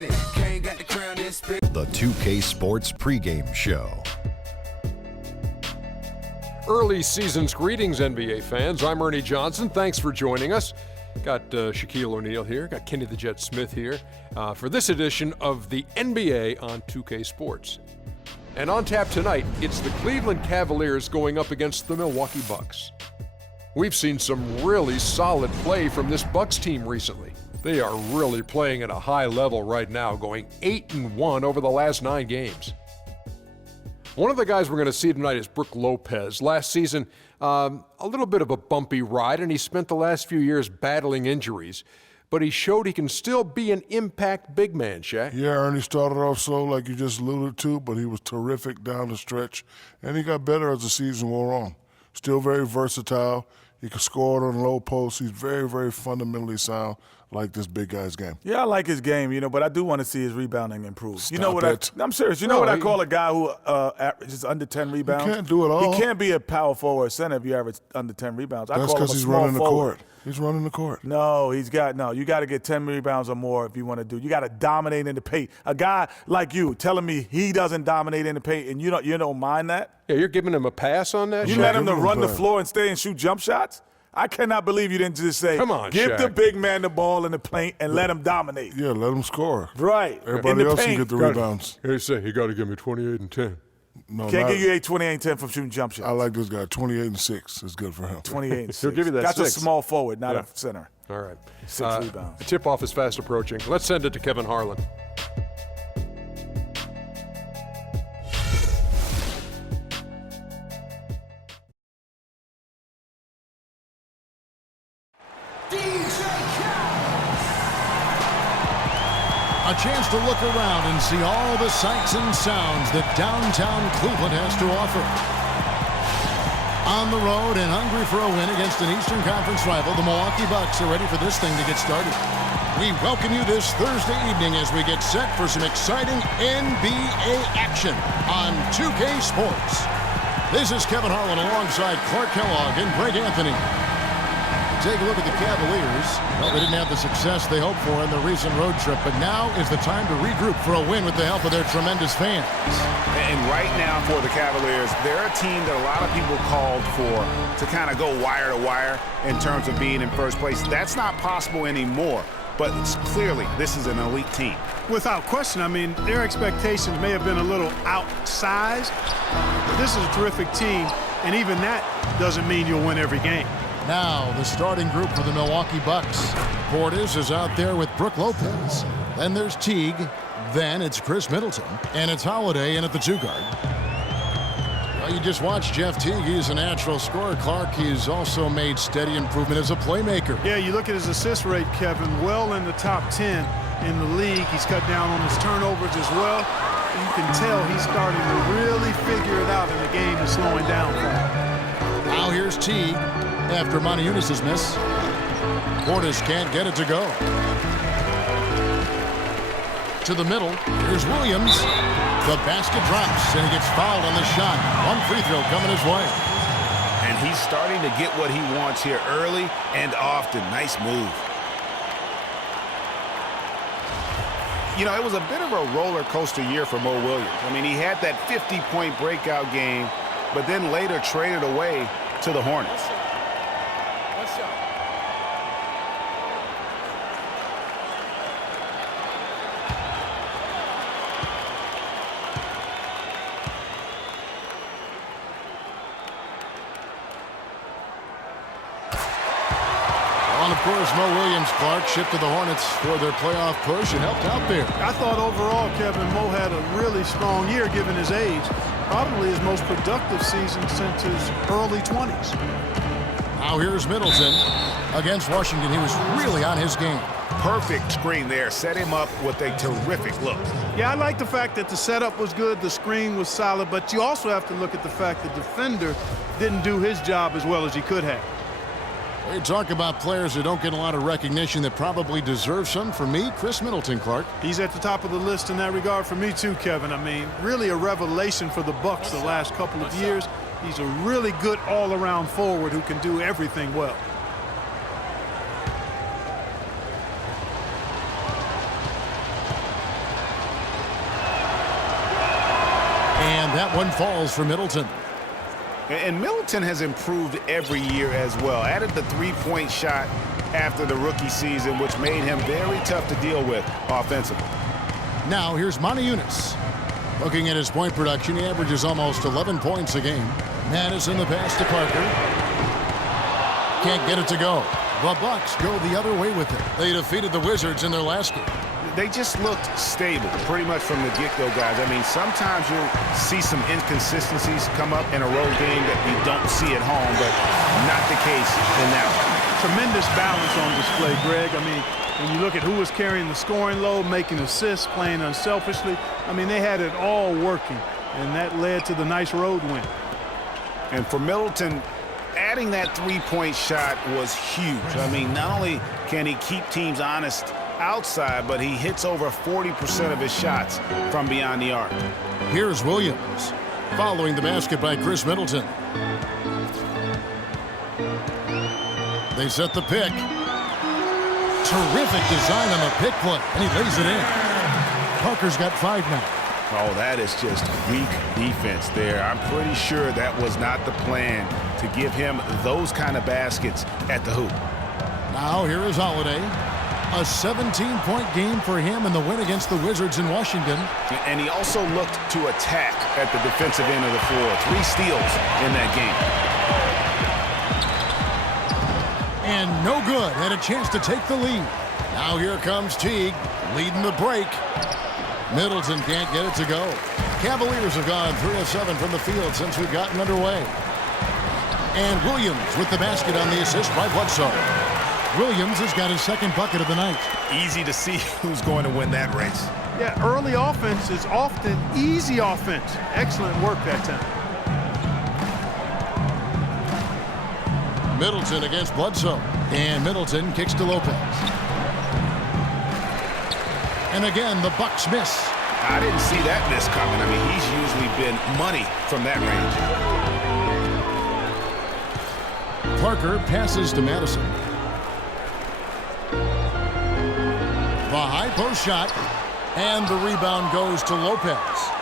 The 2K Sports pregame show. Early season's greetings, NBA fans. I'm Ernie Johnson. Thanks for joining us. Got Shaquille O'Neal here. Got Kenny the Jet Smith here for this edition of the NBA on 2K Sports. And on tap tonight, it's the Cleveland Cavaliers going up against the Milwaukee Bucks. We've seen some really solid play from this Bucks team recently. They are really playing at a high level right now, going 8-1 over the last 9 games. One of the guys we're going to see tonight is Brooke Lopez. Last season, a little bit of a bumpy ride, and he spent the last few years battling injuries. But he showed he can still be an impact big man, Shaq. Yeah, Ernie started off slow, like you just alluded to, but he was terrific down the stretch, and he got better as the season wore on. Still very versatile. He can score on the low post. He's very, very fundamentally sound, like this big guy's game. Yeah, I like his game, but I do want to see his rebounding improve. I'm serious. No, what I call a guy who averages under 10 rebounds? He can't do it all. He can't be a power forward or center if you average under 10 rebounds. That's because he's running the court. He's running the court. No, you got to get 10 rebounds or more if you want to do. You got to dominate in the paint. A guy like you telling me he doesn't dominate in the paint and you don't mind that? Yeah, you're giving him a pass on that? You Shaq? let him to run the floor and stay and shoot jump shots? I cannot believe you didn't just say, come on, give Shaq. the big man the ball in the paint and let him dominate. Yeah, let him score. Right. Everybody else can get the rebounds. He say he got to give me 28 and 10. No, Can't give you 28 and 10 from shooting jump shots. I like this guy. 28 and 6 is good for him. 28 and 6. He'll give you that That's 6. a small forward, not a center. All right. 6 rebounds. The tip-off is fast approaching. Let's send it to Kevin Harlan. A chance to look around and see all the sights and sounds that downtown Cleveland has to offer. On the road and hungry for a win against an Eastern Conference rival, the Milwaukee Bucks are ready for this thing to get started. We welcome you this Thursday evening as we get set for some exciting NBA action on 2K Sports. This is Kevin Harlan alongside Clark Kellogg and Greg Anthony. Take a look at the Cavaliers. Well, they didn't have the success they hoped for in the recent road trip, but now is the time to regroup for a win with the help of their tremendous fans. And right now for the Cavaliers, they're a team that a lot of people called for to kind of go wire to wire in terms of being in first place. That's not possible anymore, but clearly this is an elite team. Without question. I mean, their expectations may have been a little outsized, but this is a terrific team, and even that doesn't mean you'll win every game. Now, the starting group for the Milwaukee Bucks. Portis is out there with Brooke Lopez. Then there's Teague. Then it's Chris Middleton. And it's Holiday in at the 2 guard. Well, you just watched Jeff Teague. He's a natural scorer. Clark, he's also made steady improvement as a playmaker. Yeah, you look at his assist rate, Kevin, well in the top 10 in the league. He's cut down on his turnovers as well. You can tell he's starting to really figure it out, and the game is slowing down for him. Now here's Teague. After Montiunas' miss, Portis can't get it to go. To the middle, here's Williams. The basket drops, and he gets fouled on the shot. One free throw coming his way. And he's starting to get what he wants here early and often. Nice move. It was a bit of a roller coaster year for Mo Williams. I mean, he had that 50-point breakout game, but then later traded away to the Hornets. And of course, Mo Williams, Clark, shipped to the Hornets for their playoff push and helped out there. I thought overall, Kevin, Mo had a really strong year given his age. Probably his most productive season since his early 20s. Now here's Middleton. Against Washington, he was really on his game. Perfect screen there. Set him up with a terrific look. Yeah, I like the fact that the setup was good, the screen was solid, but you also have to look at the fact the defender didn't do his job as well as he could have. We talk about players who don't get a lot of recognition that probably deserve some. For me, Chris Middleton, Clark. He's at the top of the list in that regard for me too, Kevin. I mean, really a revelation for the Bucks the last couple of years. He's a really good all-around forward who can do everything well. that one falls for Middleton. And Middleton has improved every year as well. Added the three-point shot after the rookie season, which made him very tough to deal with offensively. Now here's Eunice. Looking at his point production, he averages almost 11 points a game. Madison the pass to Parker. Can't get it to go. The Bucks go the other way with it. They defeated the Wizards in their last game. They just looked stable pretty much from the get-go, guys. I mean, sometimes you'll see some inconsistencies come up in a road game that we don't see at home, but not the case in that one. Tremendous balance on display, Greg. I mean, when you look at who was carrying the scoring load, making assists, playing unselfishly, I mean, they had it all working, and that led to the nice road win. And for Middleton, adding that three-point shot was huge. I mean, not only can he keep teams honest outside, but he hits over 40% of his shots from beyond the arc. Here's Williams, following the basket by Chris Middleton. They set the pick. Terrific design on the pick play, and he lays it in. Parker's got 5 now. Oh, that is just weak defense there. I'm pretty sure that was not the plan to give him those kind of baskets at the hoop. Now here is Holiday. A 17-point game for him in the win against the Wizards in Washington. And he also looked to attack at the defensive end of the floor. 3 steals in that game. And no good. Had a chance to take the lead. Now here comes Teague, leading the break. Middleton can't get it to go. Cavaliers have gone 3 of 7 from the field since we've gotten underway. And Williams with the basket on the assist by Bledsoe. Williams has got his second bucket of the night. Easy to see who's going to win that race. Yeah, early offense is often easy offense. Excellent work that time. Middleton against Bledsoe. And Middleton kicks to Lopez. And again, the Bucks miss. I didn't see that miss coming. I mean, he's usually been money from that range. Parker passes to Madison. The high post shot, and the rebound goes to Lopez.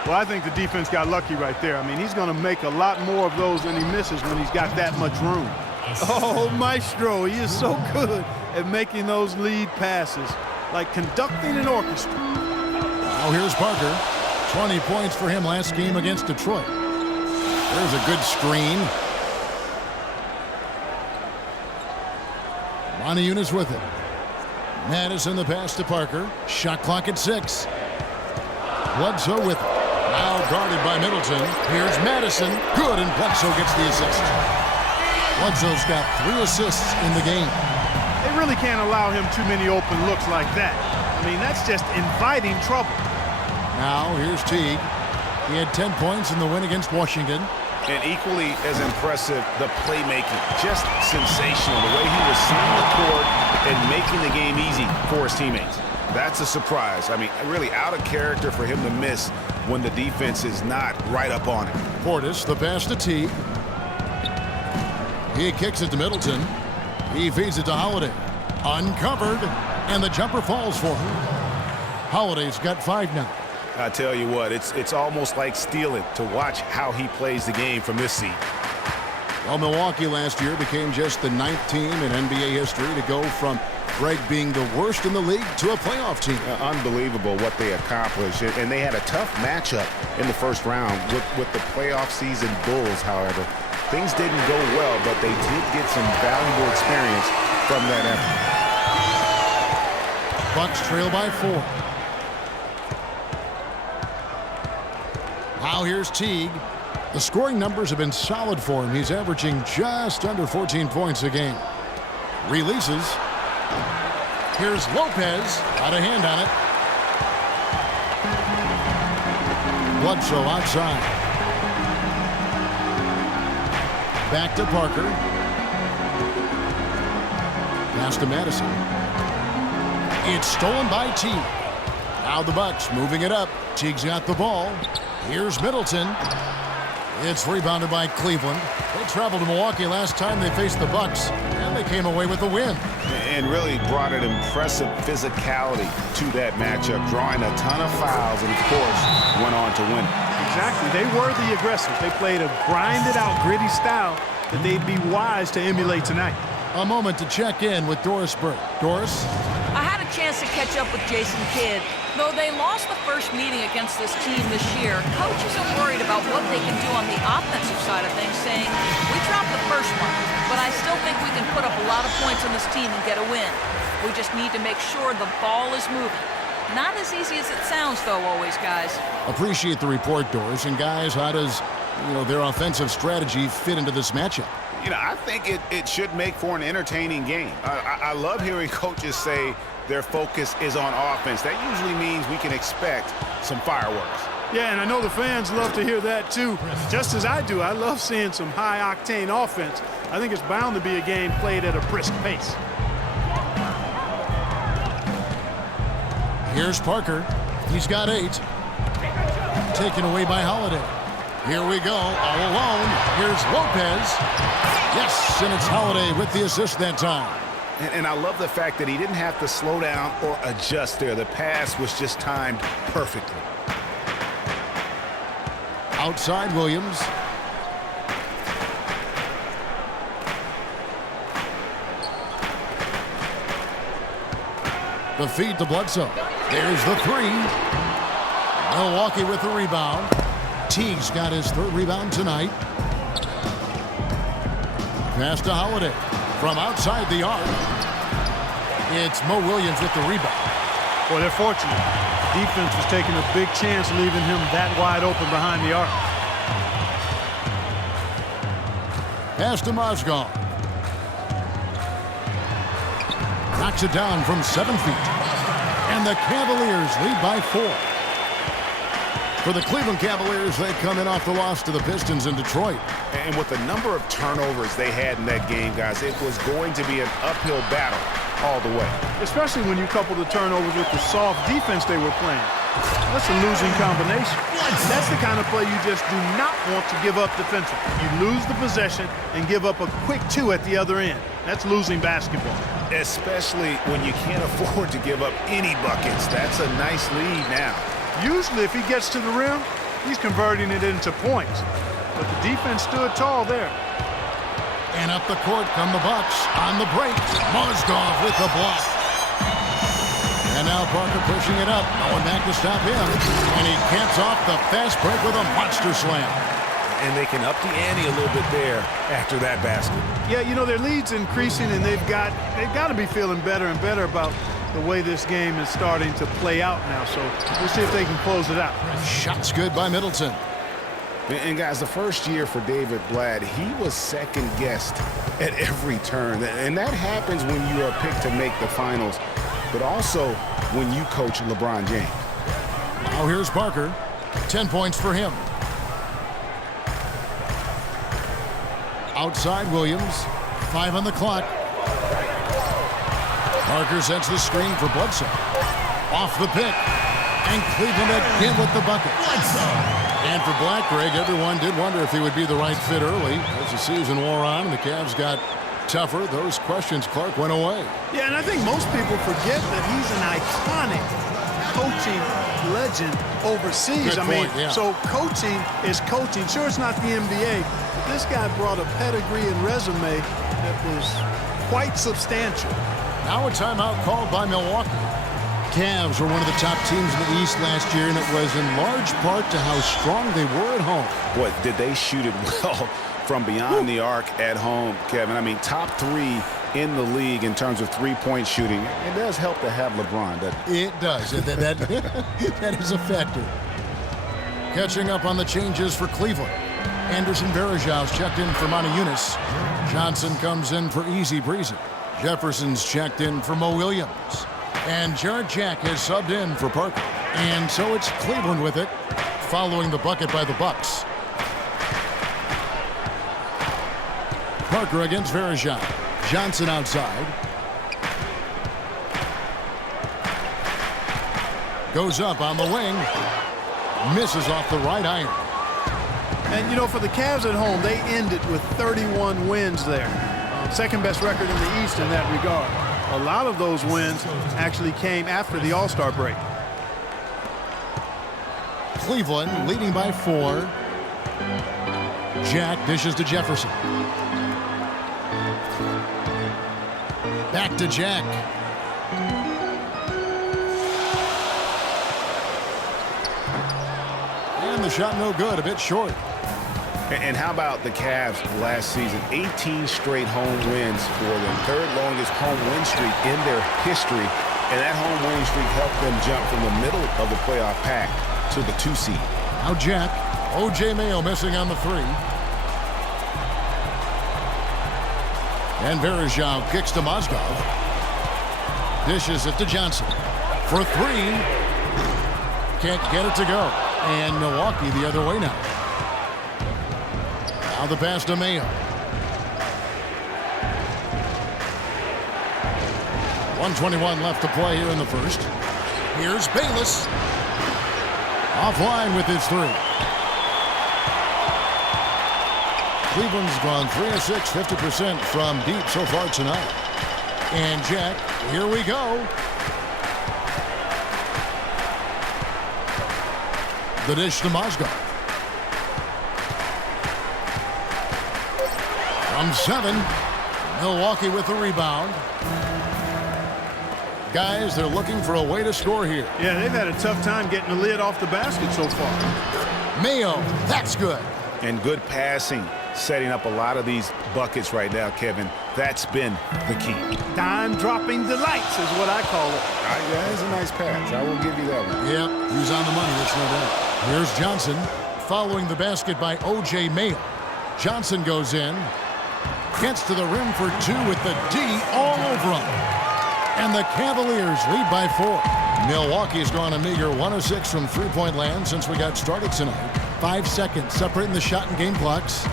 Well, I think the defense got lucky right there. I mean, he's going to make a lot more of those than he misses when he's got that much room. Oh, Maestro, he is so good at making those lead passes, like conducting an orchestra. Now here's Parker. 20 points for him last game against Detroit. There's a good screen. Eunice with it. Madison the pass to Parker. Shot clock at 6. Bledsoe with it. Now guarded by Middleton. Here's Madison. Good, and Bledsoe gets the assist. Bledsoe's got 3 assists in the game. They really can't allow him too many open looks like that. I mean, that's just inviting trouble. Now here's Teague. He had 10 points in the win against Washington. And equally as impressive, the playmaking. Just sensational. The way he was seeing the court and making the game easy for his teammates. That's a surprise. I mean, really out of character for him to miss when the defense is not right up on it. Portis, the pass to Teague. He kicks it to Middleton. He feeds it to Holiday. Uncovered, and the jumper falls for him. Holiday's got 5 now. I tell you what, it's almost like stealing to watch how he plays the game from this seat. Well, Milwaukee last year became just the 9th team in NBA history to go from Greg being the worst in the league to a playoff team. Unbelievable what they accomplished. And they had a tough matchup in the first round with the playoff season Bulls, however. Things didn't go well, but they did get some valuable experience from that effort. Bucks trail by 4. Now here's Teague. The scoring numbers have been solid for him. He's averaging just under 14 points a game. Releases. Here's Lopez. Got a hand on it. Bledsoe outside. Back to Parker. Pass to Madison. It's stolen by Teague. Now the Bucks moving it up. Teague's got the ball. Here's Middleton. It's rebounded by Cleveland. They traveled to Milwaukee last time they faced the Bucks, and they came away with the win. And really brought an impressive physicality to that matchup, drawing a ton of fouls, and of course, went on to win. Exactly. They were the aggressors. They played a grinded-out, gritty style that they'd be wise to emulate tonight. A moment to check in with Doris Burke. Doris? I had a chance to catch up with Jason Kidd. Though they lost the first meeting against this team this year, coaches are worried about what they can do on the offensive side of things, saying, we dropped the first one, but I still think we can put up a lot of points on this team and get a win. We just need to make sure the ball is moving. Not as easy as it sounds, though, always, guys. Appreciate the report, Doris. And, guys, how does their offensive strategy fit into this matchup? I think it should make for an entertaining game. I love hearing coaches say their focus is on offense. That usually means we can expect some fireworks. Yeah, and I know the fans love to hear that, too. Just as I do, I love seeing some high-octane offense. I think it's bound to be a game played at a brisk pace. Here's Parker. He's got 8. Taken away by Holiday. Here we go, all alone. Here's Lopez. Yes, and it's Holiday with the assist that time. And I love the fact that he didn't have to slow down or adjust there. The pass was just timed perfectly. Outside Williams. The feed to Bledsoe. There's the 3. Milwaukee with the rebound. Teague's got his 3rd rebound tonight. Pass to Holiday. From outside the arc, it's Mo Williams with the rebound. Boy, they're fortunate. The defense was taking a big chance leaving him that wide open behind the arc. Pass to Mozgov. Knocks it down from 7 feet. And the Cavaliers lead by 4. For the Cleveland Cavaliers, they come in off the loss to the Pistons in Detroit. And with the number of turnovers they had in that game, guys, it was going to be an uphill battle all the way. Especially when you couple the turnovers with the soft defense they were playing. That's a losing combination. That's the kind of play you just do not want to give up defensively. You lose the possession and give up a quick 2 at the other end. That's losing basketball. Especially when you can't afford to give up any buckets. That's a nice lead now. Usually, if he gets to the rim, he's converting it into points. But the defense stood tall there. And up the court come the Bucks on the break. Mozgov with the block. And now Parker pushing it up. No one back to stop him. And he camps off the fast break with a monster slam. And they can up the ante a little bit there after that basket. Yeah, their lead's increasing, and they've got to be feeling better and better about the way this game is starting to play out now. So we'll see if they can close it out. Shots good by Middleton. And guys, the first year for David Blatt, he was second-guessed at every turn. And that happens when you are picked to make the finals, but also when you coach LeBron James. Now here's Parker. 10 points for him. Outside Williams. 5 on the clock. Parker sets the screen for Bledsoe. Off the pick. And Cleveland again with the bucket. And for Black, Greg, everyone did wonder if he would be the right fit early. As the season wore on and the Cavs got tougher, those questions, Clark, went away. Yeah, and I think most people forget that he's an iconic coaching legend overseas. Good point, yeah. So coaching is coaching. Sure, it's not the NBA, but this guy brought a pedigree and resume that was quite substantial. Now a timeout called by Milwaukee. Cavs were one of the top teams in the East last year, and it was in large part to how strong they were at home. Boy, did they shoot it well from beyond the arc at home, Kevin. I mean, top 3 in the league in terms of three-point shooting. It does help to have LeBron, doesn't it? It does. That is a factor. Catching up on the changes for Cleveland. Anderson Varejau's checked in for Monty Eunice. Johnson comes in for Easy Breezy. Jefferson's checked in for Mo Williams. And Jared Jack has subbed in for Parker. And so it's Cleveland with it, following the bucket by the Bucks. Parker against Varejau. Johnson outside. Goes up on the wing. Misses off the right iron. And, for the Cavs at home, they ended with 31 wins there. Second best record in the East in that regard. A lot of those wins actually came after the All-Star break. Cleveland leading by 4. Jack dishes to Jefferson. Back to Jack. And the shot no good, a bit short. And how about the Cavs last season? 18 straight home wins for them. Third longest home win streak in their history. And that home winning streak helped them jump from the middle of the playoff pack to the 2 seed. Now Jack. O.J. Mayo missing on the 3. And Verejao kicks to Mozgov. Dishes it to Johnson. For 3. Can't get it to go. And Milwaukee the other way now. Now the pass to Mayo. 1:21 left to play here in the first. Here's Bayless. Offline with his 3. Cleveland's gone 3 of 6, 50% from deep so far tonight. And Jack, here we go. The dish to Mozgov. From 7, Milwaukee with the rebound. Guys, they're looking for a way to score here. Yeah, they've had a tough time getting the lid off the basket so far. Mayo, that's good. And good passing, setting up a lot of these buckets right now, Kevin. That's been the key. Dime-dropping delights is what I call it. Yeah, it's a nice pass. I will give you that one. Yep, he's on the money, that's no doubt. Here's Johnson following the basket by O.J. Mayo. Johnson goes in, gets to the rim for 2 with the D all over him. And the Cavaliers lead by 4. Milwaukee's gone a meager 1 of 6 from three-point land since we got started tonight. 5 seconds separating the shot and game clocks.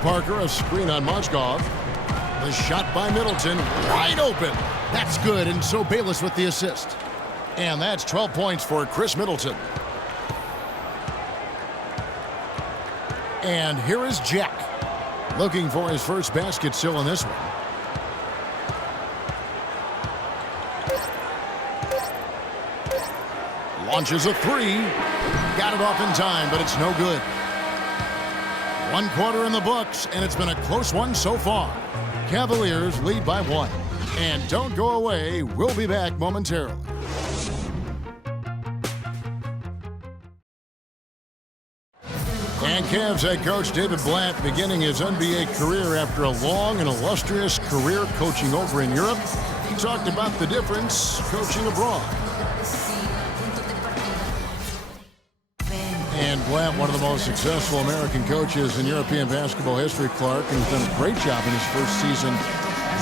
Parker, a screen on Mozgov. The shot by Middleton, wide open. That's good, and so Bayless with the assist. And that's 12 points for Chris Middleton. And here is Jack, looking for his first basket still in this one. Launches a 3. Got it off in time, but it's no good. 1 quarter in the books, and it's been a close one so far. Cavaliers lead by 1. And don't go away. We'll be back momentarily. And Cavs head coach David Blatt beginning his NBA career after a long and illustrious career coaching over in Europe. He talked about the difference coaching abroad. And Blatt, one of the most successful American coaches in European basketball history, Clark, and he's done a great job in his first season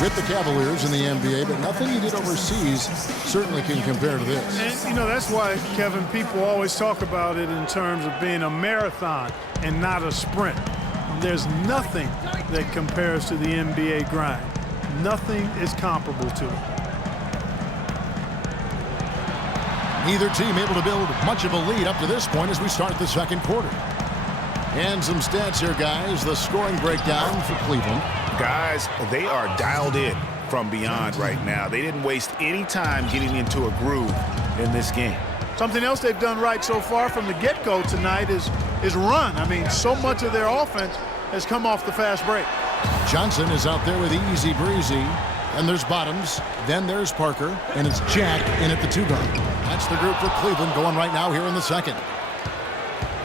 with the Cavaliers in the NBA, but nothing he did overseas certainly can compare to this. And, you know, that's why, Kevin, people always talk about it in terms of being a marathon and not a sprint. There's nothing that compares to the NBA grind. Nothing is comparable to it. Neither team able to build much of a lead up to this point as we start the second quarter. And some stats here, guys. The scoring breakdown for Cleveland. Guys, they are dialed in from beyond right now. They didn't waste any time getting into a groove in this game. Something else they've done right so far from the get-go tonight is run. I mean, so much of their offense has come off the fast break. Johnson is out there with easy breezy. And there's Bottoms, then there's Parker, and it's Jack in at the 2 guard. That's the group for Cleveland going right now here in the second.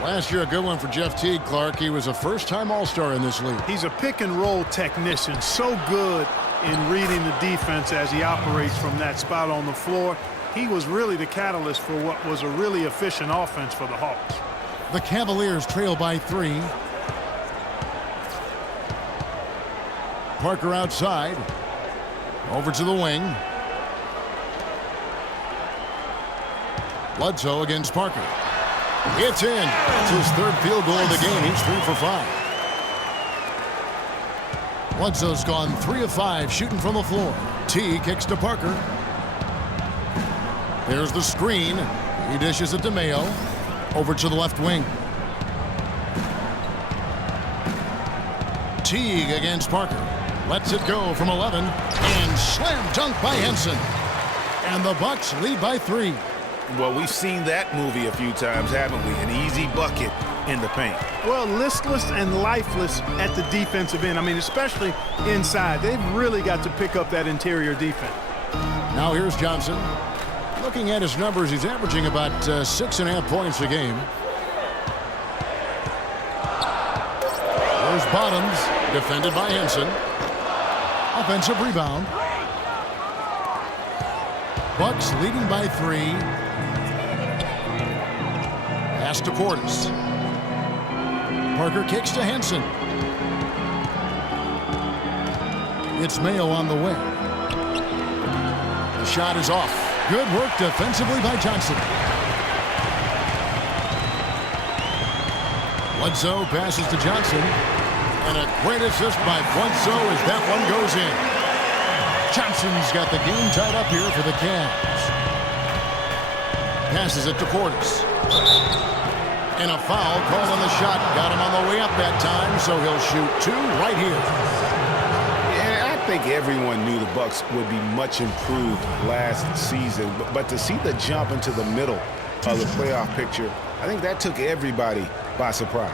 Last year, a good one for Jeff Teague, Clark. He was a first-time All-Star in this league. He's a pick-and-roll technician, so good in reading the defense as he operates from that spot on the floor. He was really the catalyst for what was a really efficient offense for the Hawks. The Cavaliers trail by 3. Parker outside. Over to the wing. Bledsoe against Parker. It's in. It's his 3rd field goal of the game. He's 3 for 5. Bledsoe's gone 3 of 5 shooting from the floor. T kicks to Parker. There's the screen. He dishes it to Mayo. Over to the left wing. Teague against Parker. Lets it go from 11. And slam dunk by Henson. And the Bucks lead by 3. Well, we've seen that movie a few times, haven't we? An easy bucket in the paint. Well, listless and lifeless at the defensive end. I mean, especially inside. They've really got to pick up that interior defense. Now here's Johnson. Looking at his numbers, he's averaging about 6.5 points a game. There's Bottoms, defended by Henson. Offensive rebound. Bucks leading by 3. Pass to Portis. Parker kicks to Henson. It's Mayo on the way. The shot is off. Good work defensively by Johnson. Bledsoe passes to Johnson. And a great assist by Bledsoe as that one goes in. Johnson's got the game tied up here for the Cavs. Passes it to Portis. And a foul called on the shot. Got him on the way up that time, so he'll shoot 2 right here. Yeah, I think everyone knew the Bucks would be much improved last season, but to see the jump into the middle of the playoff picture, I think that took everybody by surprise.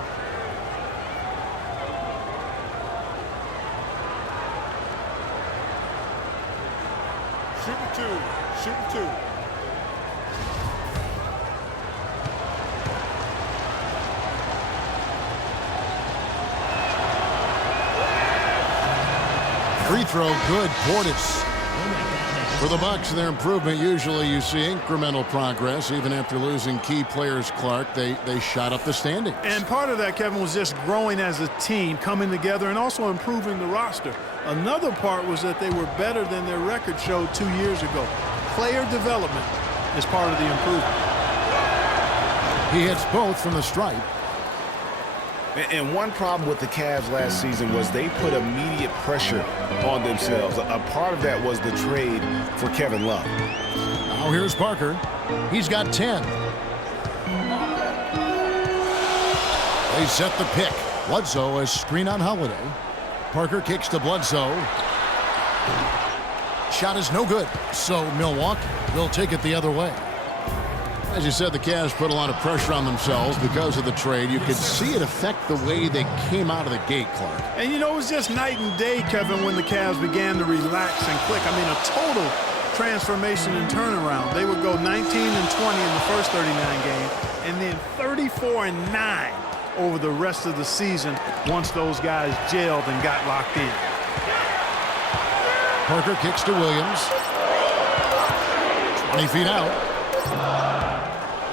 Shoot 2. Free throw good. Portis. For the Bucks, their improvement, usually you see incremental progress. Even after losing key players, Clark, they shot up the standings. And part of that, Kevin, was just growing as a team, coming together, and also improving the roster. Another part was that they were better than their record showed 2 years ago. Player development is part of the improvement. He hits both from the stripe. And one problem with the Cavs last season was they put immediate pressure on themselves. A part of that was the trade for Kevin Love. Now here's Parker. He's got 10. They set the pick. Bledsoe as screen on Holiday. Parker kicks to Bledsoe. Shot is no good. So Milwaukee will take it the other way. As you said, the Cavs put a lot of pressure on themselves because of the trade. You could see it affect the way they came out of the gate, Clark. And, you know, it was just night and day, Kevin, when the Cavs began to relax and click. I mean, a total transformation and turnaround. They would go 19-20 in the first 39 games, and then 34-9 over the rest of the season once those guys gelled and got locked in. Parker kicks to Williams. 20 feet out.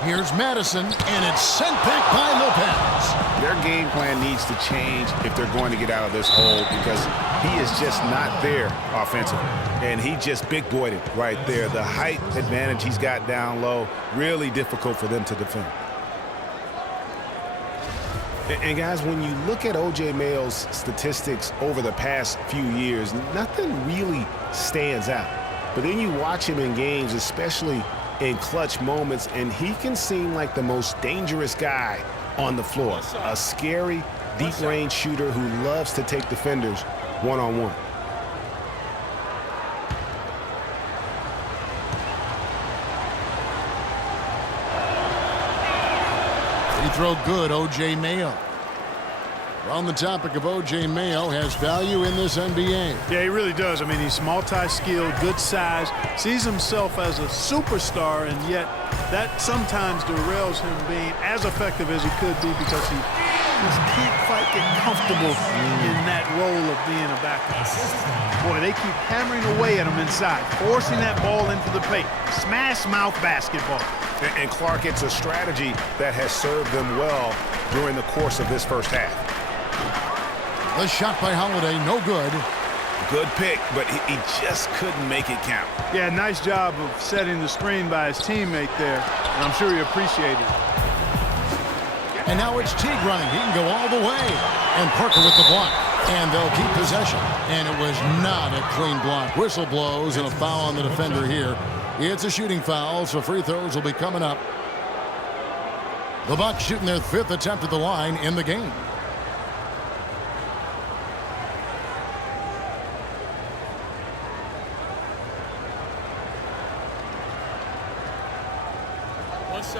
Here's Madison, and it's sent back by Lopez. Their game plan needs to change if they're going to get out of this hole because he is just not there offensively. And he just big-boyed it right there. The height advantage he's got down low, really difficult for them to defend. And guys, when you look at O.J. Mayo's statistics over the past few years, nothing really stands out. But then you watch him in games, especially in clutch moments, and he can seem like the most dangerous guy on the floor. A scary, deep-range shooter who loves to take defenders one-on-one. Free throw good, O.J. Mayo. We're on the topic of O.J. Mayo, has value in this NBA. Yeah, he really does. I mean, he's multi-skilled, good size, sees himself as a superstar, and yet that sometimes derails him being as effective as he could be because he just can't quite get comfortable in that role of being a backup. Boy, they keep hammering away at him inside, forcing that ball into the paint. Smash mouth basketball. And Clark, it's a strategy that has served them well during the course of this first half. The shot by Holiday, no good. Good pick, but he just couldn't make it count. Yeah, nice job of setting the screen by his teammate there, and I'm sure he appreciated it. And now it's Teague running. He can go all the way. And Parker with the block. And they'll keep possession. And it was not a clean block. Whistle blows and a foul on the defender here. It's a shooting foul, so free throws will be coming up. The Bucks shooting their 5th attempt at the line in the game.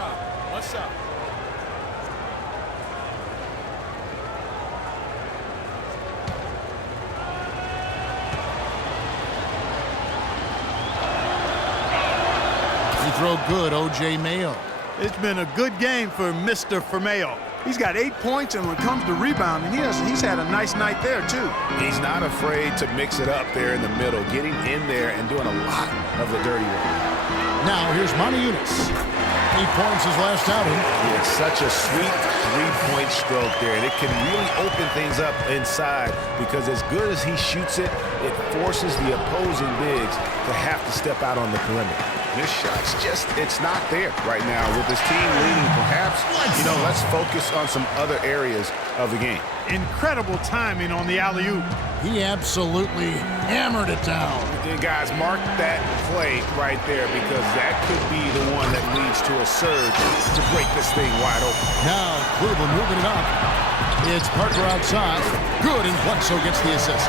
job. What's up? He throw good, O.J. Mayo. It's been a good game for Mr. Mayo. He's got 8 points, and when it comes to rebounding, he's had a nice night there, too. He's not afraid to mix it up there in the middle, getting in there and doing a lot of the dirty work. Now here's Monty Eunice. 8 points his last outing. He has such a sweet three-point stroke there, and it can really open things up inside because as good as he shoots it, it forces the opposing bigs to have to step out on the perimeter. This shot's it's not there right now with this team leading. Perhaps, let's focus on some other areas of the game. Incredible timing on the alley-oop. He absolutely hammered it down. And guys, mark that play right there because that could be the one that leads to a surge to break this thing wide open. Now Cleveland moving it up. It's Parker outside. Good, and Bledsoe gets the assist.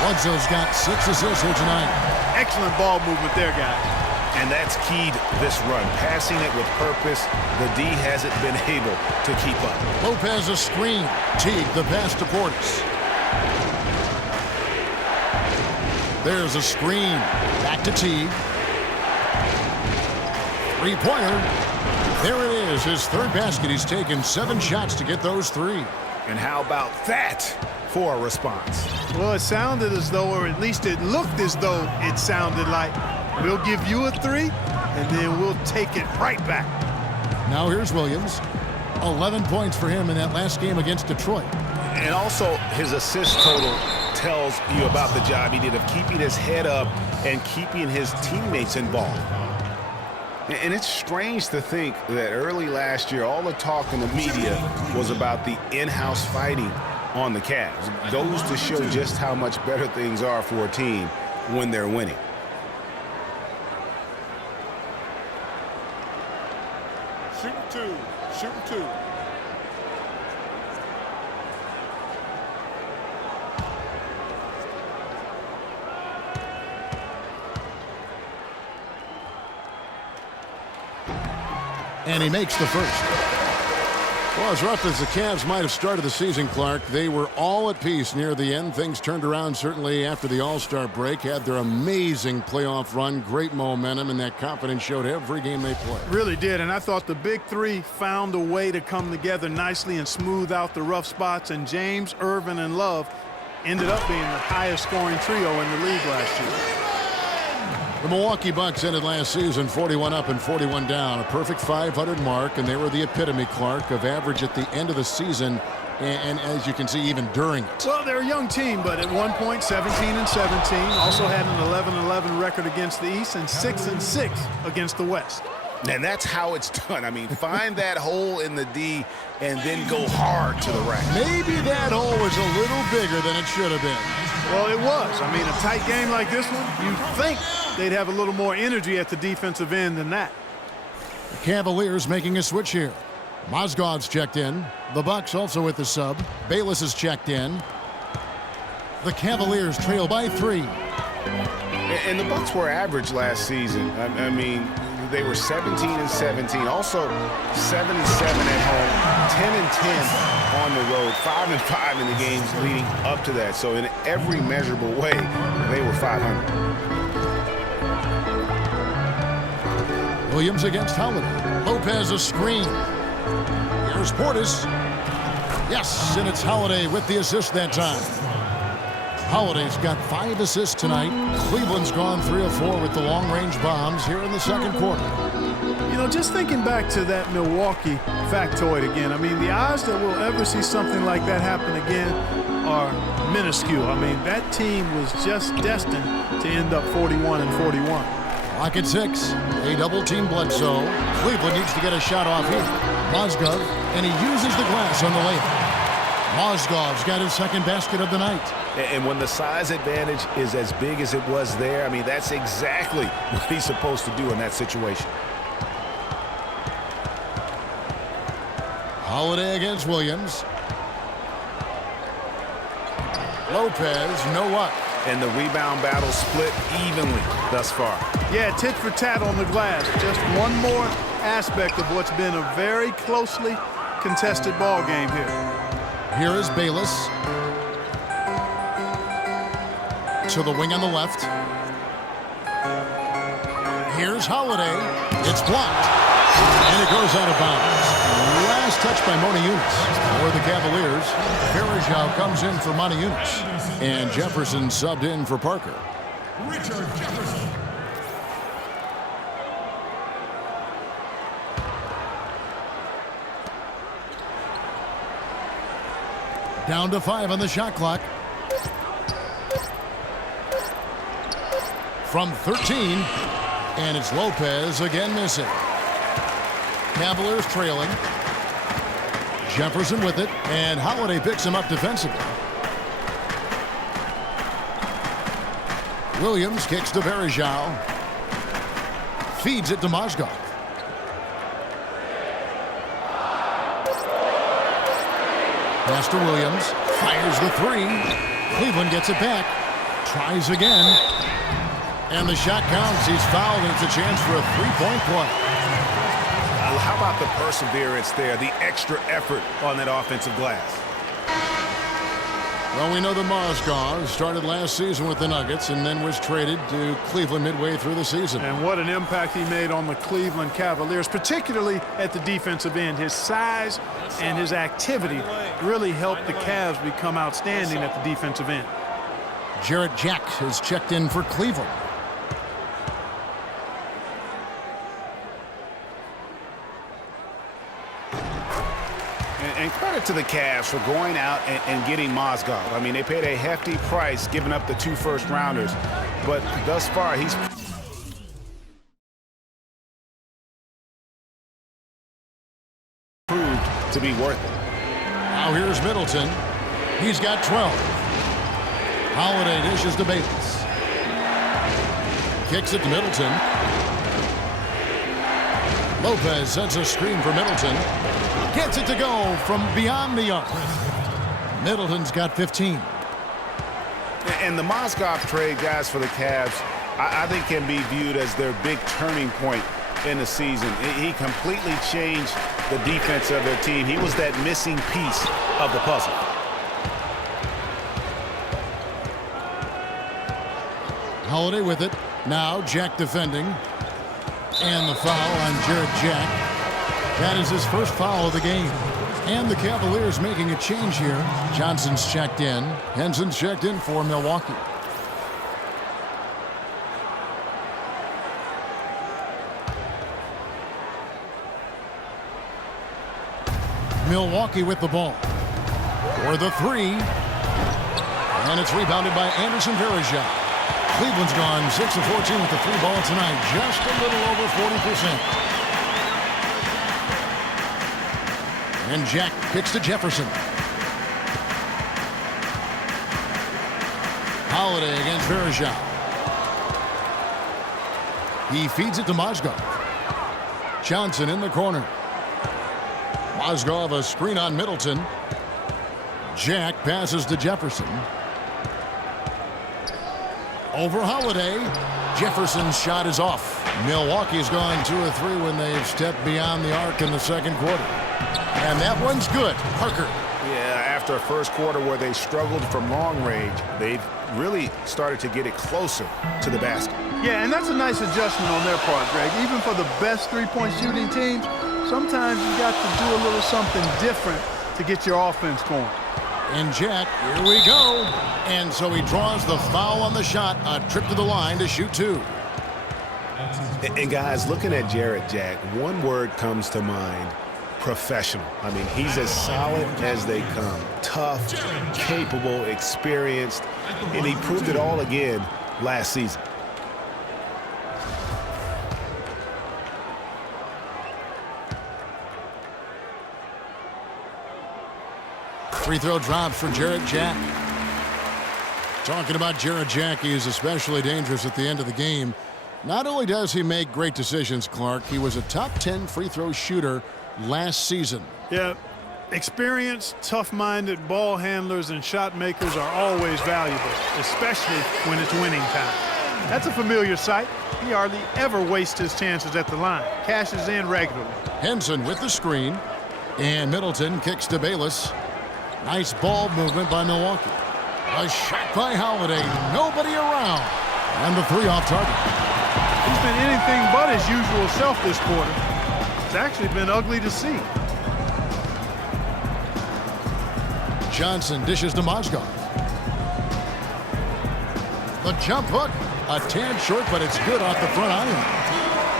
Bledsoe's got 6 assists here tonight. Excellent ball movement there, guys. And that's keyed this run. Passing it with purpose, the D hasn't been able to keep up. Lopez a screen. Teague the pass to Portis. There's a screen. Back to Teague. Three-pointer. There it is. His third basket. He's taken 7 shots to get those 3. And how about that for a response? Well, it sounded as though, or at least it looked as though it sounded like, we'll give you a 3, and then we'll take it right back. Now here's Williams. 11 points for him in that last game against Detroit. And also his assist total tells you about the job he did of keeping his head up and keeping his teammates involved. And it's strange to think that early last year, all the talk in the media was about the in-house fighting on the Cavs. It goes to show just how much better things are for a team when they're winning. Shooting two. And he makes the first. Well, as rough as the Cavs might have started the season, Clark, they were all at peace near the end. Things turned around certainly after the All-Star break. Had their amazing playoff run, great momentum, and that confidence showed every game they played. Really did, and I thought the big 3 found a way to come together nicely and smooth out the rough spots, and James, Irvin, and Love ended up being the highest scoring trio in the league last year. The Milwaukee Bucks ended last season 41 up and 41 down, a perfect 500 mark, and they were the epitome, Clark, of average at the end of the season, and as you can see, even during it. Well, they're a young team, but at one point, 17-17, also had an 11-11 record against the East and 6-6 against the West. And that's how it's done. I mean, find that hole in the D and then go hard to the rack. Maybe that hole was a little bigger than it should have been. Well, it was. I mean, a tight game like this one, you'd think they'd have a little more energy at the defensive end than that. The Cavaliers making a switch here. Mozgov's checked in. The Bucks also with the sub. Bayless is checked in. The Cavaliers trail by 3. And the Bucks were average last season. I mean, they were 17-17, also 77 at home, 10-10 on the road, 5-5 in the games leading up to that. So in every measurable way, they were 500. Williams against Holiday. Lopez a screen. Here's Portis. Yes, and it's Holiday with the assist that time. Holiday's got 5 assists tonight. Cleveland's gone 3 of 4 with the long-range bombs here in the second quarter. You know, just thinking back to that Milwaukee factoid again, I mean, the odds that we'll ever see something like that happen again are minuscule. I mean, that team was just destined to end up 41-41. Clock at 6. A double-team Bledsoe. Cleveland needs to get a shot off here. Mozgov, and he uses the glass on the layup. Mozgov's got his second basket of the night. And when the size advantage is as big as it was there, I mean, that's exactly what he's supposed to do in that situation. Holiday against Williams. Lopez, no luck. And the rebound battle split evenly thus far. Yeah, tit for tat on the glass. Just one more aspect of what's been a very closely contested ball game here. Here is Bayless. To the wing on the left. Here's Holiday. It's blocked. And it goes out of bounds. Last touch by Mona Eunice. For the Cavaliers, Verajao comes in for Mona Eunice. And Jefferson subbed in for Parker. Richard Jefferson. Down to 5 on the shot clock. From 13, and it's Lopez again missing. Cavaliers trailing. Jefferson with it, and Holiday picks him up defensively. Williams kicks to Verajao. Feeds it to Mozgov. Pass to Williams. Fires the 3. Cleveland gets it back. Tries again. And the shot counts. He's fouled, and it's a chance for a three-point play. How about the perseverance there, the extra effort on that offensive glass? Well, we know that Mozgov started last season with the Nuggets and then was traded to Cleveland midway through the season. And what an impact he made on the Cleveland Cavaliers, particularly at the defensive end. His size and his activity really helped the Cavs become outstanding at the defensive end. Jarrett Jack has checked in for Cleveland. And credit to the Cavs for going out and getting Mozgov. I mean, they paid a hefty price giving up the 2 first-rounders. But thus far, he's proved to be worth it. Now here's Middleton. He's got 12. Holiday dishes to Bayless. Kicks it to Middleton. Lopez sets a screen for Middleton. Gets it to go from beyond the arc. Middleton's got 15. And the Mozgov trade, guys, for the Cavs, I think can be viewed as their big turning point in the season. He completely changed the defense of their team. He was that missing piece of the puzzle. Holiday with it. Now Jack defending. And the foul on Jarrett Jack. That is his first foul of the game. And the Cavaliers making a change here. Johnson's checked in. Henson's checked in for Milwaukee. Milwaukee with the ball. For the 3. And it's rebounded by Anderson Verajao. Cleveland's gone 6 of 14 with the 3 ball tonight. Just a little over 40%. And Jack kicks to Jefferson. Holiday against Verajao. He feeds it to Mozgov. Johnson in the corner. Mozgov a screen on Middleton. Jack passes to Jefferson. Over Holiday. Jefferson's shot is off. Milwaukee's gone 2 of 3 when they've stepped beyond the arc in the second quarter. And that one's good. Parker. Yeah, after a first quarter where they struggled from long range, they've really started to get it closer to the basket. Yeah, and that's a nice adjustment on their part, Greg. Even for the best three-point shooting teams, sometimes you got to do a little something different to get your offense going. And Jack, here we go. And so he draws the foul on the shot. A trip to the line to shoot 2. And guys, looking at Jarrett Jack, one word comes to mind: professional. I mean, he's as solid as they come. Tough, capable, experienced, and he proved it all again last season. Free throw drops for Jarrett Jack. Talking about Jarrett Jack, he is especially dangerous at the end of the game. Not only does he make great decisions, Clark, he was a top 10 free throw shooter last season. Yeah, experienced, tough-minded ball handlers and shot makers are always valuable, especially when it's winning time. That's a familiar sight. He hardly ever wastes his chances at the line. Cashes in regularly. Henson with the screen. And Middleton kicks to Bayless. Nice ball movement by Milwaukee. A shot by Holiday. Nobody around. And the three off target. He's been anything but his usual self this quarter. It's actually been ugly to see. Johnson dishes to Mozgov. The jump hook. A tad short, but it's good off the front iron.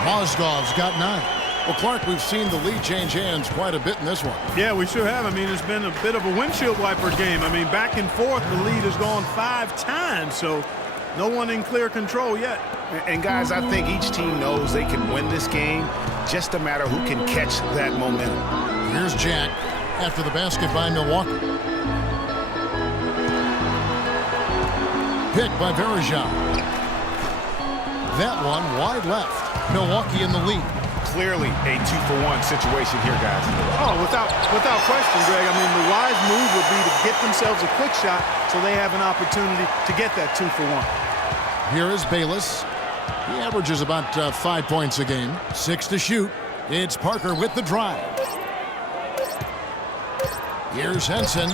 Mozgov's got 9. Well, Clark, we've seen the lead change hands quite a bit in this one. Yeah, we sure have. I mean, it's been a bit of a windshield wiper game. I mean, back and forth, the lead has gone 5 times, so no one in clear control yet. And guys, I think each team knows they can win this game, just a matter who can catch that momentum. Here's Jack after the basket by Milwaukee. Pick by Verejao. That one wide left. Milwaukee in the lead. Clearly a 2-for-1 situation here, guys. Oh, without question, Greg. I mean, the wise move would be to get themselves a quick shot so they have an opportunity to get that 2-for-1. Here is Bayless. He averages about 5 points a game. 6 to shoot. It's Parker with the drive. Here's Henson.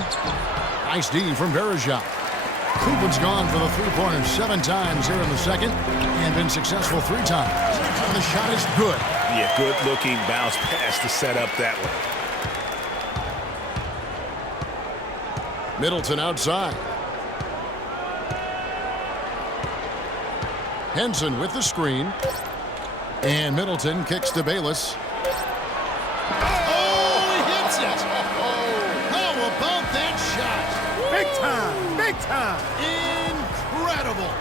Nice D from Verejao. Cleveland's gone for the three-pointer 7 times here in the second and been successful 3 times. And the shot is good. Yeah, good-looking bounce pass to set up that one. Middleton outside. Henson with the screen. And Middleton kicks to Bayless. Oh, he hits it! How about that shot? Big time! Big time! Incredible!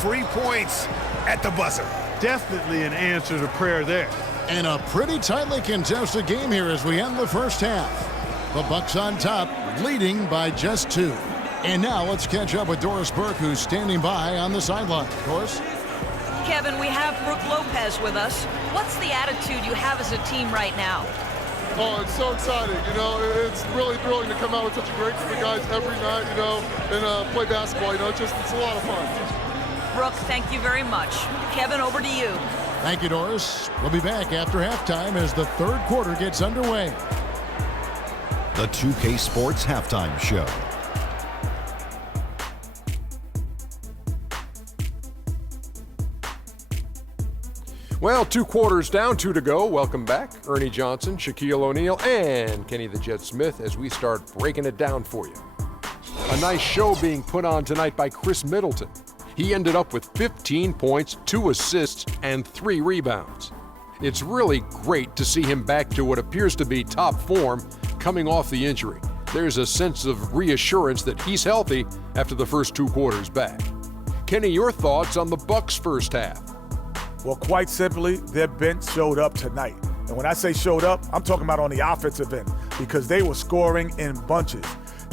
3 points at the buzzer. Definitely an answer to prayer there. And a pretty tightly contested game here as we end the first half. The Bucks on top, leading by just 2. And now let's catch up with Doris Burke, who's standing by on the sideline. Doris? Kevin, we have Brooke Lopez with us. What's the attitude you have as a team right now? Oh, it's so exciting. You know, it's really thrilling to come out with such a great group of guys every night, you know, and play basketball. You know, it's a lot of fun. Brooke, thank you very much. Kevin, over to you. Thank you, Doris. We'll be back after halftime as the third quarter gets underway. The 2K Sports Halftime Show. Well, 2 quarters down, 2 to go. Welcome back. Ernie Johnson, Shaquille O'Neal, and Kenny the Jet Smith as we start breaking it down for you. A nice show being put on tonight by Chris Middleton. He ended up with 15 points, 2 assists, and 3 rebounds. It's really great to see him back to what appears to be top form coming off the injury. There's a sense of reassurance that he's healthy after the first 2 quarters back. Kenny, your thoughts on the Bucks' first half? Well, quite simply, their bench showed up tonight. And when I say showed up, I'm talking about on the offensive end because they were scoring in bunches.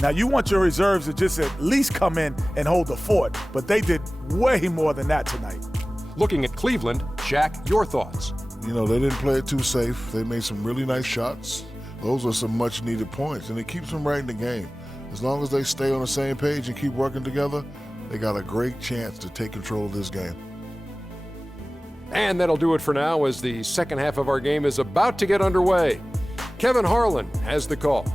Now, you want your reserves to just at least come in and hold the fort, but they did way more than that tonight. Looking at Cleveland, Shaq, your thoughts? You know, they didn't play it too safe. They made some really nice shots. Those are some much-needed points, and it keeps them right in the game. As long as they stay on the same page and keep working together, they got a great chance to take control of this game. And that'll do it for now as the second half of our game is about to get underway. Kevin Harlan has the call.